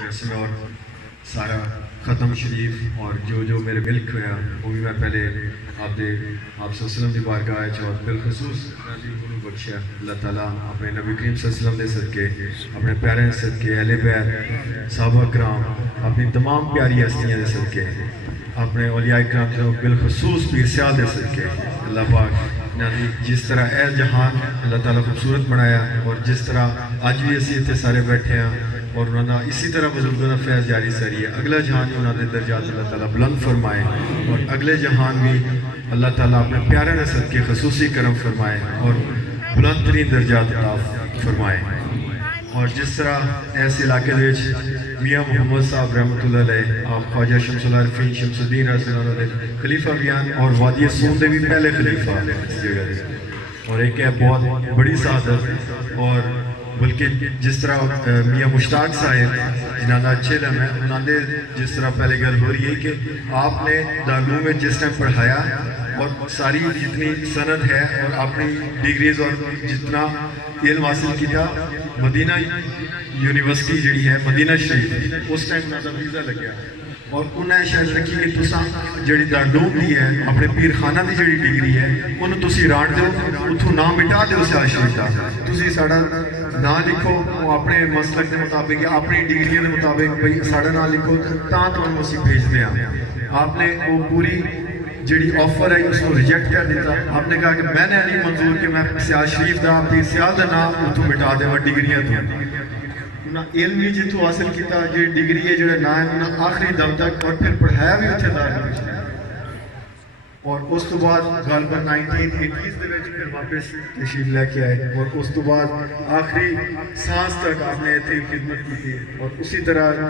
ویسے میں اور سارا ختم شریف اور جو میرے ملک ہویا وہ بھی میں پہلے آپ صلی اللہ علیہ وسلم کی بارگاہ اور بالخصوص بخشیا اللہ تعالیٰ اپنے نبی کریم صلی اللہ علیہ وسلم دے صدقے اپنے پیارے صدقے اہل بیت صحابہ کرام اپنی تمام پیاری ہستیاں دے صدقے اپنے اولیاء کرام جو بالخصوص پیر سیال دے صدقے اللہ پاک جس طرح اے جہان اللہ تعالیٰ خوبصورت بنایا اور جس طرح آج بھی اسی اتنے سارے بیٹھے ہیں اور انہوں نے اسی طرح بزرگوں کا فیض جاری ساری ہے اگلا جہان انہوں نے درجات اللہ تعالیٰ بلند فرمائے اور اگلے جہان بھی اللہ تعالیٰ اپنے پیارے نے صدقے خصوصی کرم فرمائے اور بلند ترین درجات عطا فرمائے اور جس طرح ایسے علاقے میاں محمد صاحب رحمۃ اللہ علیہ آپ خواجہ شمس العارفین شمس الدین رضی اللہ علیہ خلیفہ بیان اور وادی سون دے بھی پہلے خلیفہ اس جگہ دے اور ایک ہے بہت بڑی سعادت اور بلکہ جس طرح میاں مشتاق صاحب جنہوں نے اچھے لمحے انہوں نے جس طرح پہلے گل ہو رہی ہے کہ آپ نے دارالعلوم میں جس ٹائم پڑھایا اور ساری جتنی سند ہے اور اپنی ڈگریز اور جتنا علم حاصل کیا مدینہ یونیورسٹی جڑی ہے مدینہ شریف اس ٹائم انہوں نے ویزا لگیا اور انہیں شاید رکھی کہ تساں جڑی دارالعلوم دی ہے اپنے پیر خانہ دی جڑی ڈگری ہے انہوں تسی ران دو اتھوں نام مٹا دو سیال شریف دا تسی ساڑا نام لکھو اپنے مسلک دے مطابق یا اپنی ڈگریوں دے مطابق بھئی ساڑا نام لکھو تاں تو انہوں اسی بھیج دیں آپ نے وہ پوری جڑی آفر ہے اس کو ریجیکٹ کر دیتا آپ نے کہا کہ میں نے نہیں منظور کہ میں سیال شریف دا پیر سیال دا نام اتھوں مٹا دے اور ڈگریاں دوں انہاں علم بھی جتوں حاصل کیتا جو ڈگری ہے جڑے نام ہے انہاں آخری دم تک اور پھر پڑھایا بھی اتھے دار اور اس تو بعد غالباً 1980s دے وچ پھر واپس تشریف لے کے آئے اور اس تو بعد آخری سانس تک آپ نے اتھے خدمت کی تھی اور اسی طرح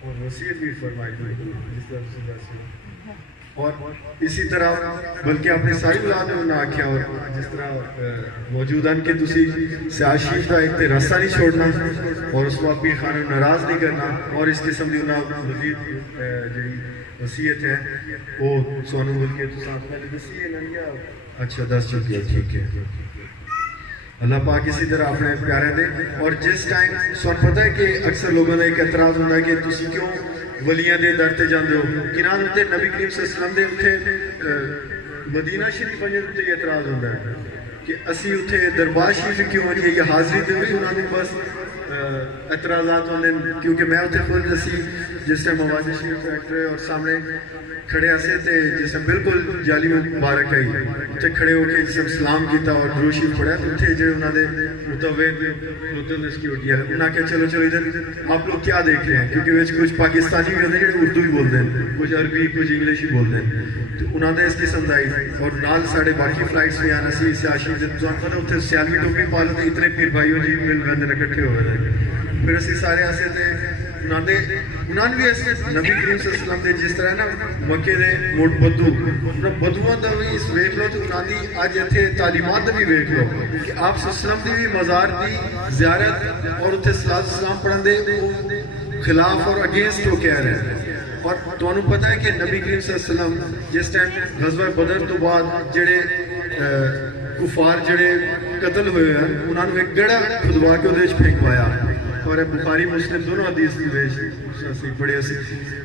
اور وصیت بھی فرمائی جس طرح اور اسی طرح بلکہ اپنے ساری اولاد میں انہوں نے آکھیا اور جس طرح موجوداً کہ تسی سیال شریف کا ایک رستہ نہیں چھوڑنا اور اس وقت پیر خانہ ناراض نہیں کرنا اور اس قسم کی انہوں مزید جڑی وصیت ہے وہ سونو بلکہ تو ساتھ پہلے دسی ہے نا اچھا 10 چکی ہے ٹھیک ہے اللہ پاک اسی طرح اپنے پیارے دے اور جس ٹائم سون پتہ ہے کہ اکثر لوگوں نے ایک اعتراض ہوتا ہے کہ تسی کیوں ولیاں دے درتے جاندے ہو کنان ہوتے نبی کریم صلی اللہ علیہ وسلم دے اتھے مدینہ شریف بنجے ہوتے یہ اعتراض ہوتا ہے کہ اسی اتھے دربار شریف کیوں ہوئی ہے یہ حاضری دے ہوئی انہوں نے بس اعتراضات ہونے کیونکہ میں اتھے خود اسی جس سے موازی شریف فیکٹر اور سامنے کھڑے ایسے تھے جس سے بالکل جالی مبارک آئی اتھے کھڑے ہو کے جس سے سلام کیتا اور درود شریف پڑھا تو اتھے جو انہوں نے متوید ہوتے ہیں سیکیورٹی ہے انہوں نے کہا چلو ادھر آپ لوگ کیا دیکھ رہے ہیں کیونکہ وہ کچھ پاکستانی بھی ہوتے ہیں کہ اردو ہی بولتے ہیں کچھ عربی کچھ انگلش ہی بولتے ہیں تو انہوں نے اس کی سمجھائی اور نال ساڑھے باقی فلائٹس بھی آنا سی سیاشی جو آپ نے اتھے سیالوی ٹوپی پالو تو اتنے پیر بھائیوں جی مل گندے اکٹھے ہو گئے پھر اسی سارے ایسے تھے انہوں نے بھی ایسے نبی کریم صلی اللہ علیہ وسلم دے جس طرح نا مکے دے موٹ بدو بدوان دا بھی اس ویک لو تو انہوں نے آج ایتھے تعلیمات دا بھی ویک لو کہ آپ صلی اللہ علیہ وسلم دی بھی مزار دی زیارت اور اتھے صلاة السلام پڑھن دے خلاف اور اگینسٹ ہو کہہ رہے ہیں اور تو انہوں پتہ ہے کہ نبی کریم صلی اللہ علیہ وسلم جس ٹائم غزوہ بدر تو بعد جڑے کفار جڑے قتل ہوئے ہیں انہوں نے ایک گڑا خدوا کے ادھے پھینکوایا اور بخاری مسلم دونوں حدیث کی ویج بڑے ایسے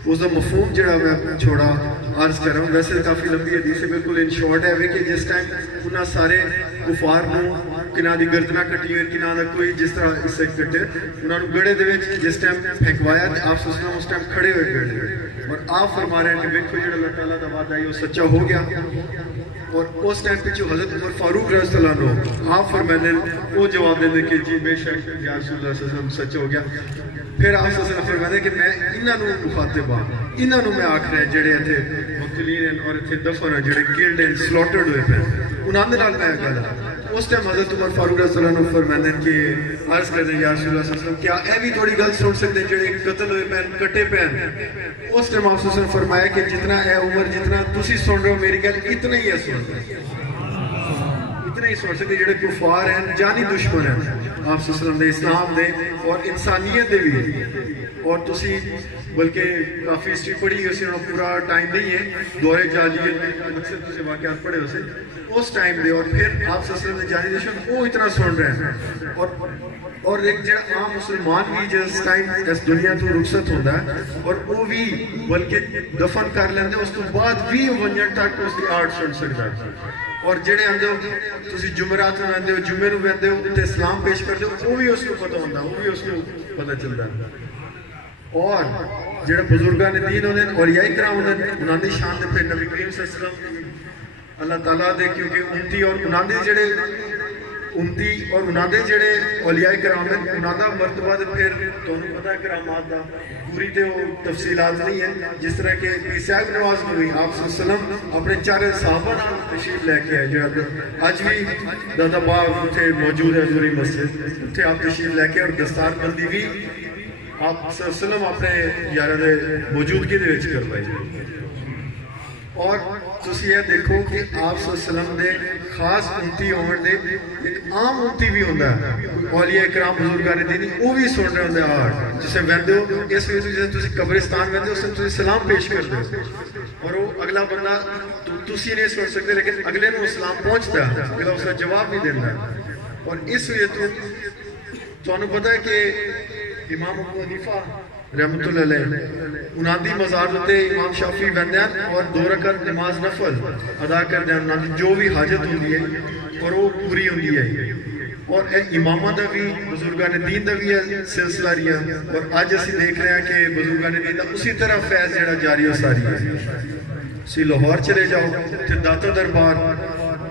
اس دا مفہوم جڑا میں چھوڑا عرض کر رہا ہوں ویسے کافی لمبی حدیث ہے بالکل ان شارٹ ہے کہ جس ٹائم انہاں سارے کفار نو کناں دی گردناں کٹی ہوئی کناں دا کوئی جس طرح اس سے کٹے انہاں نو گڑے دے وچ جس ٹائم پھینکوایا تے آپ صلی اللہ علیہ وسلم اس ٹائم کھڑے ہوئے گڑے اور آپ فرما رہے ہیں کہ دیکھو جڑا اللہ تعالیٰ دا وعدہ ہے وہ سچا ہو گیا اور اس ٹائم پہ جو حضرت عمر فاروق رضی اللہ عنہ آپ فرمانے وہ جواب دے کہ جی بے شک یا رسول اللہ صلی اللہ علیہ وسلم سچ ہو گیا پھر آپ صلی اللہ علیہ وسلم فرمانے کہ میں انہاں نو مخاطب ہاں انہاں نو میں آکھ رہا ہے جڑے تھے مقتولین ہیں اور تھے دفن ہیں جڑے کلڈ ہیں سلوٹرڈ ہوئے پہ انہاں دے نال میں گل اس ٹائم حضرت عمر فاروق رضی اللہ عنہ فرمانے کہ عرض کر دیں یا رسول اللہ صلی اللہ علیہ وسلم کیا اے بھی تھوڑی گل سن سکتے ہیں جڑے قتل ہوئے پہن کٹے پہن اس ٹائم آپ صلی اللہ علیہ وسلم فرمایا کہ جتنا اے عمر جتنا تسی سن رہے ہو میری گل اتنا ہی ہے سن رہے اتنا ہی سن سکتے جڑے کفار ہیں جانی دشمن ہیں آپ صلی اللہ علیہ وسلم دے اسلام دے اور انسانیت دے بھی اور تسی بلکہ کافی ہسٹری پڑھی اسے پورا ٹائم نہیں ہے دورے جالیت اکثر تسی واقعات پڑھے اسے اس ٹائم دے اور پھر آپ صلی اللہ علیہ وسلم نے جانی دشمن وہ اتنا سن رہے ہیں اور اور ایک جڑا عام مسلمان بھی جس ٹائم اس دنیا تو رخصت ہوتا ہے اور وہ بھی بلکہ دفن کر لیندے اس تو بعد بھی ونجن تک اس کی آرٹ سن سکتا ہے. اور جڑے آندے ہو تسی جمعرات میں آندے ہو جمعے نو ویندے ہو تے اسلام پیش کرتے ہو وہ بھی اس کو پتہ ہوندا وہ بھی اس کو پتہ چلتا ہے. اور جڑے بزرگان دین ہوندے اور اولیاء کرام ہوندے انہاں دی شان تے پھر نبی کریم صلی اللہ علیہ وسلم اللہ تعالیٰ دے کیونکہ امتی اور انہاں دے جڑے امتی اور انہاں دے جڑے اولیاء کرام ہیں انہاں دا مرتبہ تے پھر تانوں پتہ ہے کرامات دا پوری تے وہ تفصیلات نہیں ہیں. جس طرح کہ عیسیٰ ابن نواز ہوئی آپ صلی اللہ علیہ وسلم اپنے 4 صحابہ نال تشریف لے کے آئے جو اج بھی دادا باغ اتھے موجود ہے حضوری مسجد اتھے آپ تشریف لے کے اور دستار بندی بھی آپ صلی اللہ علیہ وسلم اپنے یارہ دے موجودگی دے وچ کروائی. اور تسی یہ دیکھو کہ آپ صلی اللہ علیہ وسلم دے خاص امتی ہون دے ایک عام امتی بھی ہوندا ہے اولیاء کرام بزرگان دین وہ بھی سن رہے ہوندے آرٹ جسے ویندے ہو اس وجہ سے تسی قبرستان ویندے ہو اس تسی سلام پیش کردے ہو اور وہ اگلا بندہ تسی نہیں سن سکتے لیکن اگلے نو سلام پہنچتا ہے اگلا اس کا جواب بھی دیندا ہے. اور اس وجہ تو تانوں پتہ ہے کہ امام ابو حنیفہ رحمت اللہ علیہ انہاں دی مزار ہوتے امام شافعی ویندے ہیں اور 2 رکعت نماز نفل ادا کردے ہیں انہاں دی جو بھی حاجت ہوندی ہے اور وہ پوری ہوندی ہے. اور امامہ دا بھی بزرگان دین دا بھی ہے سلسلہ رہا اور آج اسی دیکھ رہے ہیں کہ بزرگان دین دا اسی طرح فیض جڑا جاری و ساری ہے. اسی لاہور چلے جاؤ تے داتا دربار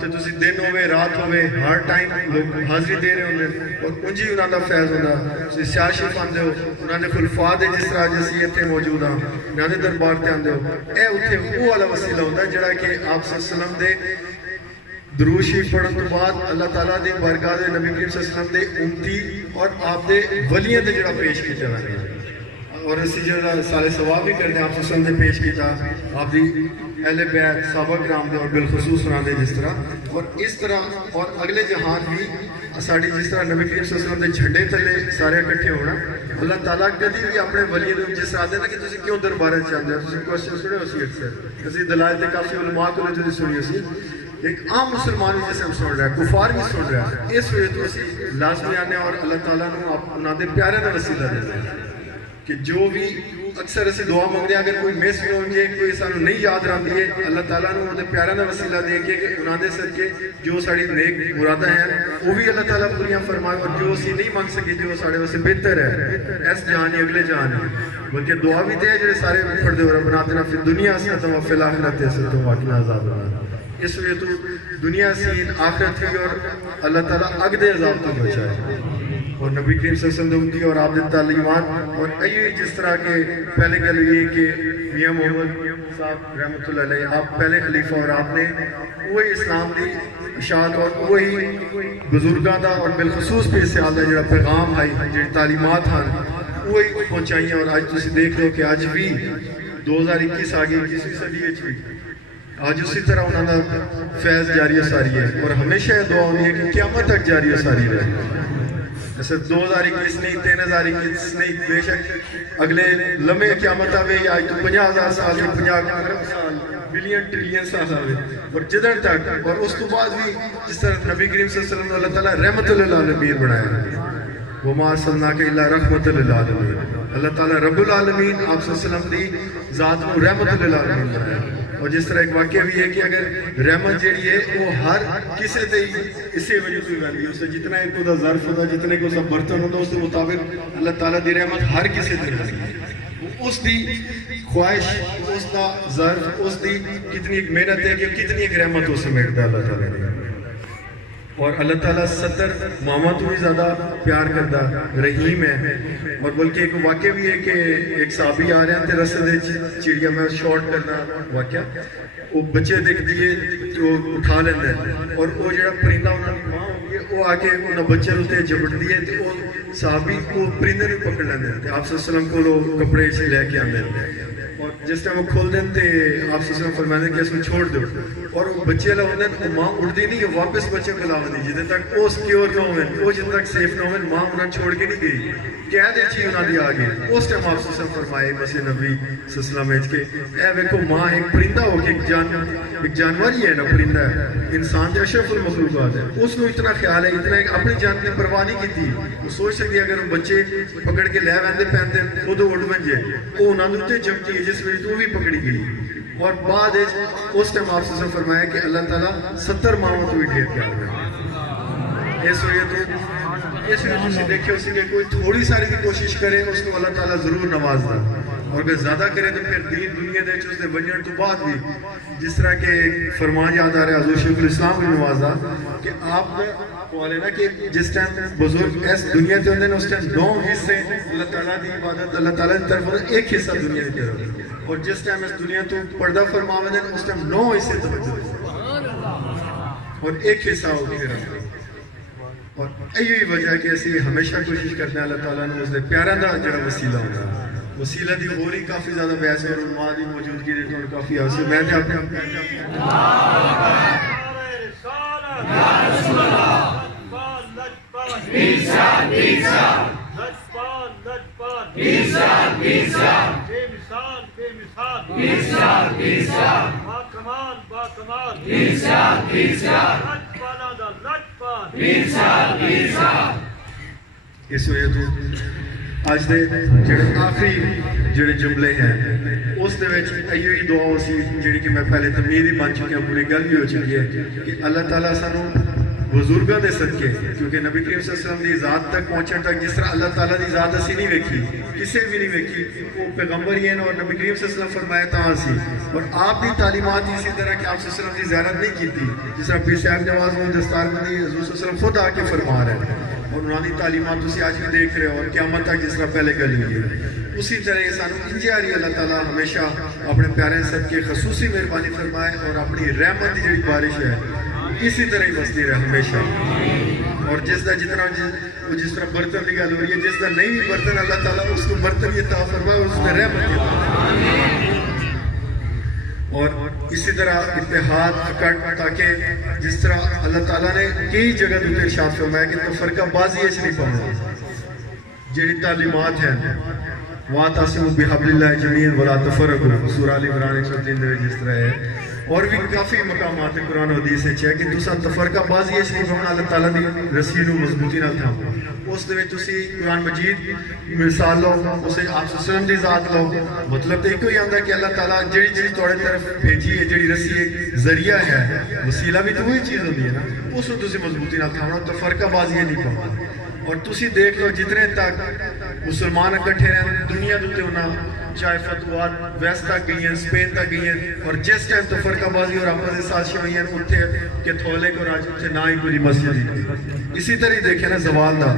تے تسی دن ہوئے رات ہوئے ہر ٹائم لوگ حاضری دے رہے ہوندے اور انجی انہاں دا فیض ہوندا. تسی سیاشف آندے ہو انہاں دے خلفاء دے جس طرح جسی اتھے موجود ہاں انہاں دے دربار تے آندے ہو اے اتھے وہ والا وسیلہ ہوندا جڑا کہ آپ صلی اللہ علیہ وسلم دے درود شریف پڑھن تو بعد اللہ تعالیٰ دے بارگاہ دے نبی کریم صلی اللہ علیہ وسلم دے امتی اور آپ دے ولیاں دے جڑا پیش کیتا جانا ہے. اور اسی جڑا سالے ثواب بھی کرتے ہیں آپ صلی اللہ علیہ وسلم دے پیش کیتا آپ دی اہل بیت صحابہ کرام دے اور بالخصوص سنا دے جس طرح اور اس طرح اور اگلے جہان بھی ساڑی جس طرح نبی کریم صلی اللہ علیہ وسلم دے جھنڈے تلے سارے اکٹھے ہونا اللہ تعالیٰ کدی بھی اپنے ولیوں دے جس طرح دینا کہ تسی کیوں دربارے چاہتے ہیں تسی کوشچن سنے ہو سی اکثر اسی دلائل دے کافی علماء کو نے جو سنی ہو سی ایک عام مسلمان جیسے ہم سن رہا ہے کفار بھی سن رہا ہے. اس وجہ تو اسی لازمی آنے اور اللہ تعالیٰ نے اپنا دے پیارے دا وسیلہ دیتے ہیں کہ جو بھی اکثر اسی دعا مانگتے ہیں اگر کوئی مس بھی ہونگے کوئی سانو نہیں یاد رہتی ہے اللہ تعالیٰ نے انہوں نے پیارے دا وسیلہ دے کے کہ انہوں نے سر کے جو ساڑی نیک مرادہ ہیں وہ بھی اللہ تعالیٰ پوریاں فرمائے اور جو اسی نہیں مانگ سکی جو ساڑے واسے بہتر ہے ایس جہانی اگلے جہانی بلکہ دعا بھی دے جڑے سارے پڑھ دے اور ربنا آتنا فی الدنیا حسنۃ وفی الآخرۃ حسنۃ وقنا عذاب النار. اس وجہ تو دنیا سے آخرت بھی اور اللہ تعالیٰ اگدے عذاب تک بچائے اور نبی کریم صلی اللہ علیہ وسلم کی اور آپ دے تعلیمات اور ایوی جس طرح کے پہلے کہہ لئے کہ میاں محمد صاحب رحمت اللہ علیہ آپ پہلے خلیفہ اور آپ نے وہی اسلام دی اشاعت اور وہی بزرگاں دا اور بالخصوص پہ سے آدھا جڑا پیغام آئی جڑی تعلیمات ہیں وہی پہنچائیں اور آج تسی دیکھ لو کہ آج بھی 2021 آگے 21ویں صدی بھی آج اسی طرح انہوں نے فیض جاری و ساری ہے اور ہمیشہ یہ دعا ہونی ہے کہ قیامت تک جاری و ساری رہے. جیسے 2021 نہیں 3021 نہیں بے شک اگلے لمحے قیامت آوے یا آج تو 50,000 سال سے 50 سال بلین ٹریلین سال آوے اور جدر تک اور اس تو بعد بھی جس طرح نبی کریم صلی اللہ علیہ وسلم اللہ تعالیٰ رحمت للعالمین بنایا وَمَا أَرْسَلْنَاكَ إِلَّا رَحْمَةً لِلْعَالَمِينَ اللہ تعالیٰ رب العالمین آپ صلی اللہ علیہ وسلم دی ذات کو رحمت للعالمین بنایا. اور جس طرح ایک واقعہ بھی ہے کہ اگر رحمت جیڑی ہے وہ ہر کسی تے اسی وجہ سے ہوئی ہے اسے جتنا ایک کو دا ظرف ہوتا جتنے کو سب برتن ہوتا اس کے مطابق اللہ تعالیٰ دی رحمت ہر کسی تے ہوئی ہے اس دی خواہش اس دا ظرف اس دی کتنی ایک محنت ہے کہ کتنی ایک رحمت اس میں ملتا اللہ تعالیٰ نے. اور اللہ تعالیٰ 70 ماما تو بھی زیادہ پیار کرتا رحیم ہے. اور بلکہ ایک واقعہ بھی ہے کہ ایک صحابی آ رہے ہیں تے رسے دے چڑیا میں شارٹ کرنا واقعہ وہ بچے دیکھ دیئے جو اٹھا لیندے ہیں اور وہ جڑا پرندہ انہوں نے ماں ہوگی وہ آکے انہوں بچے روتے جبٹ دیئے تے وہ صحابی کو پرندے نے پکڑ لیندے ہیں آپ صلی اللہ علیہ وسلم کو لوگ کپڑے سے لے کے آندے ہیں اور جس ٹائم وہ کھول دیں تے آپ صلی اللہ علیہ وسلم فرمائے کہ اس میں چھوڑ دو اور بچے ہوتے ہیں ماں اڑتی نہیں واپس بچے کو لاؤ دی جتنے تک وہ سکیور نہ ہوئے وہ جتنے تک سیف نہ ہوئے ماں انہیں چھوڑ کے نہیں گئی قید اچھی انہوں دی آگے اس ٹائم آپ سے فرمائے مسیح نبی صلی اللہ علیہ وسلم کہ اے ویکو ماں ایک پرندہ ہو کہ ایک جانور ہی ہے نا پرندہ ہے انسان دے اشرف المخلوقات ہے اس کو اتنا خیال ہے اتنا اپنی جان کی پرواہ نہیں کی تھی وہ سوچ سکتی ہے اگر بچے پکڑ کے لے ویندے پہنتے خود اڑ بن جائے وہ انہوں نے جمتی ہے جس میں تو بھی پکڑی گئی اور بعد اس ٹائم آپ سے فرمایا کہ اللہ تعالیٰ 70 ماہوں تو بھی ڈھیر کیا ہے اس وجہ سے دیکھے اسی کہ کوئی تھوڑی ساری بھی کوشش کرے اس کو اللہ تعالیٰ ضرور نواز دا اور اگر زیادہ کرے تو پھر دین دنیا دے اس نے بنجن تو بعد بھی جس طرح کے فرمان یاد آ رہے حضور شیخ الاسلام بھی نواز دا کہ آپ والے نا کہ جس ٹائم بزرگ اس دنیا تے ہوندے نے اس ٹائم 9 حصے اللہ تعالیٰ دی عبادت اللہ تعالیٰ دی طرف ایک حصہ دنیا دی طرف اور جس ٹائم اس دنیا تو پردہ فرماوے نے اس ٹائم 9 حصے توجہ اور ایک حصہ ہو پھر اور یہی وجہ کہ اسی ہمیشہ کوشش کرتے ہیں اللہ تعالیٰ نے اس نے پیارا دا جڑا وسیلہ ہوتا وسیلہ دی ہو رہی کافی زیادہ بحث اور علماء دی موجودگی دیتا اور کافی حاصل میں تھے اپنے اس وجہ تو آج دے جڑے آخری جڑے جملے ہیں اس دے وچ ایو ہی دعا سی جڑی کہ میں پہلے تمہید ہی بن چکی ہوں پوری گل بھی ہو چکی ہے کہ اللہ تعالیٰ سانو بزرگاں دے صدقے کیونکہ نبی کریم صلی اللہ علیہ وسلم دی ذات تک پہنچن تک جس طرح اللہ تعالیٰ دی ذات اسی نہیں ویکھی کسے بھی نہیں ویکھی وہ پیغمبر ہی ہیں اور نبی کریم صلی اللہ علیہ وسلم فرمایا تاں سی اور آپ دی تعلیمات اسی طرح کہ آپ صلی اللہ علیہ وسلم دی زیارت نہیں کی تھی جس طرح پیر صاحب نواز میں دستار بندی حضور صلی اللہ علیہ وسلم خود آ کے فرما رہے ہیں اور انہوں نے تعلیمات اسی آج بھی دیکھ رہے ہو اور قیامت تک جس طرح پہلے گل ہوئی ہے اسی طرح یہ سانو انجاری اللہ تعالیٰ ہمیشہ اپنے پیارے صدقے خصوصی مہربانی فرمائے اور اپنی رحمت کی جڑی بارش ہے اسی طرح ہی بستی رہے ہمیشہ اور جس طرح جس طرح برتن کی گل ہو رہی ہے جس طرح نہیں بھی برتن اللہ تعالیٰ اس کو برتن یہ عطا فرمائے اس میں رحمت کی اور اسی طرح اتحاد اکٹ تاکہ جس طرح اللہ تعالیٰ نے کئی جگہ دوتے ارشاد فرمایا کہ تفرقہ بازی ایسے نہیں پڑھنا جیڑی تعلیمات ہیں وہاں تاسمو بحبل اللہ جمعین ولا تفرقو سورہ علی عمران 103 دے جس طرح ہے اور بھی کافی مقامات قرآن و حدیث سے چاہے کہ تسا تفرقہ بازی ایسے نہیں پڑھنا اللہ تعالیٰ دی رسی نو مضبوطی نہ تھا اس دے تسی قرآن مجید مثال لو اسے آپ صلی اللہ علیہ وسلم دی ذات لو مطلب تو ایک ہی آندہ کہ اللہ تعالیٰ جڑی توڑے طرف بھیجی ہے جڑی رسی ایک ذریعہ ہے وسیلہ بھی تو وہی چیز ہوتی ہے نا اس کو تسی مضبوطی نہ تھا تفرقہ بازی نہیں پڑھنا اور تسی دیکھ لو جتنے تک مسلمان اکٹھے رہے دنیا دوتے ہونا چاہے فتوات ویسٹ تک گئی ہیں اسپین تک گئی ہیں اور جس ٹائم تو فرقہ بازی اور آپس سازشیں ہوئی ہیں اتھے کہ تھولے کو راج اتھے نہ ہی پوری مسجد اسی طرح دیکھیں نا زوال دا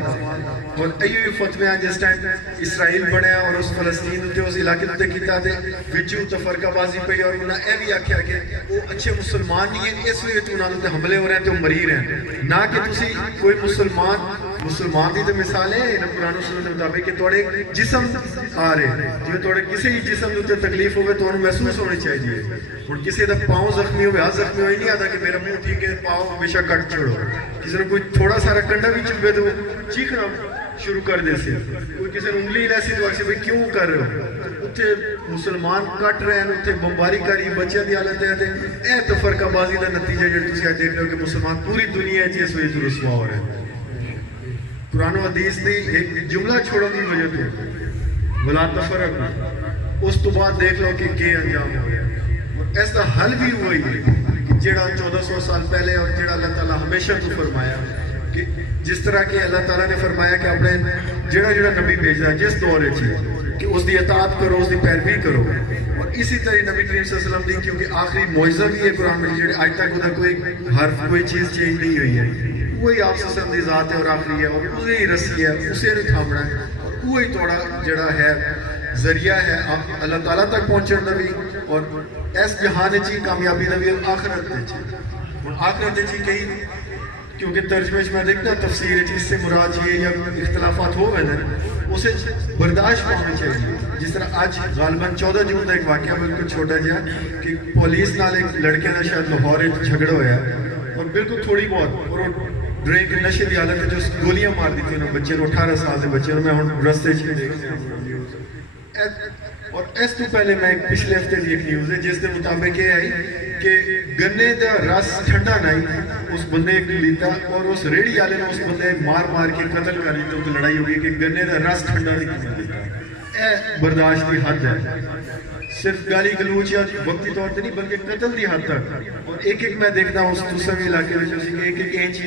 اور ایو فتوے ہیں جس ٹائم اسرائیل بڑھیا اور اس فلسطین اتھے اس علاقے اتھے کیتا دے وچو تو فرقہ بازی پہ اور انہاں اے بھی آکھیا کہ وہ اچھے مسلمان نہیں ہیں اس وجہ تو انہوں نے حملے ہو رہے ہیں تو مریر ہیں نہ کہ تسی کوئی مسلمان دی تو مثال ہے انہوں قرآن و سنت مطابق کہ توڑے جسم آ رہے جو توڑے کسی جسم دوتے تکلیف ہوئے تو انہوں محسوس ہونے چاہیے اور کسی دا پاؤں زخمی ہوئے ہاتھ زخمی ہوئے نہیں آتا کہ میرا منہ ٹھیک ہے پاؤں ہمیشہ کٹ چھوڑو کسی نے کوئی تھوڑا سارا کنڈا بھی چپے تو چیخنا شروع کر دے سے کوئی کسی نے انگلی لیسی تو آکسی بھئی کیوں کر رہے ہو اتھے مسلمان کٹ رہے ہیں اتھے بمباری کری بچے دی حالت ہے اے تو فرقہ بازی دا نتیجہ جو تسی آج دیکھ رہے ہو کہ مسلمان پوری دنیا چیز ہوئی تو رسوا ہو رہے ہیں قرآن و حدیث نے ایک جملہ چھوڑا دی وجہ تو ولا تفرق اس تو بعد دیکھ لو کہ کیا انجام ہو گیا اور ایسا حل بھی ہوئی ہے کہ جڑا 1400 سال پہلے اور جڑا اللہ تعالیٰ ہمیشہ تو فرمایا کہ جس طرح کہ اللہ تعالیٰ نے فرمایا کہ اپنے جڑا نبی بھیجا جس دور ہے کہ اس دی اطاعت کرو اس دی پیروی کرو اور اسی طرح نبی کریم صلی اللہ علیہ وسلم دی کیونکہ آخری معجزہ بھی ہے قرآن میں جڑے آج تک ادھر کوئی حرف کوئی چیز چینج نہیں ہوئی ہے وہی آپ سے سندی ذات ہے اور آخری ہے اور وہی رسی ہے اسے نہیں تھامنا ہے اور وہی توڑا جڑا ہے ذریعہ ہے اللہ تعالیٰ تک پہنچن دا بھی اور اس جہان چی کامیابی دا بھی آخرت دے چی اور آخرت دے چی کئی کیونکہ ترجمے میں دیکھتا تفسیر اس سے مراد یہ یا اختلافات ہو گئے اسے برداشت ہونا چاہیے. جس طرح آج غالباً 14 جون کا ایک واقعہ بالکل چھوٹا جہا کہ پولیس نال ایک لڑکے کا شاید لاہور جھگڑا ہویا اور بالکل تھوڑی بہت اور ڈرنک نشے کی حالت جو گولیاں مار دی تھی بچے 18 سال کے بچے میں ہوں رستے اور اس تو پہلے میں پچھلے ہفتے کی ایک نیوز ہے جس کے مطابق یہ آئی کہ گنے کا رس ٹھنڈا نہیں اس بندے کو لیتا اور اس ریڑھی والے نے اس بندے مار مار کے قتل کر لیتا تو لڑائی ہوگی کہ گنے کا رس ٹھنڈا نہیں لیتا. اے برداشت کی حد ہے. صرف گالی گلوچ یا وقتی طور پہ نہیں بلکہ قتل کی حد تک. اور ایک ایک میں دیکھتا ہوں اس دوسرے علاقے میں ایک ایک انچ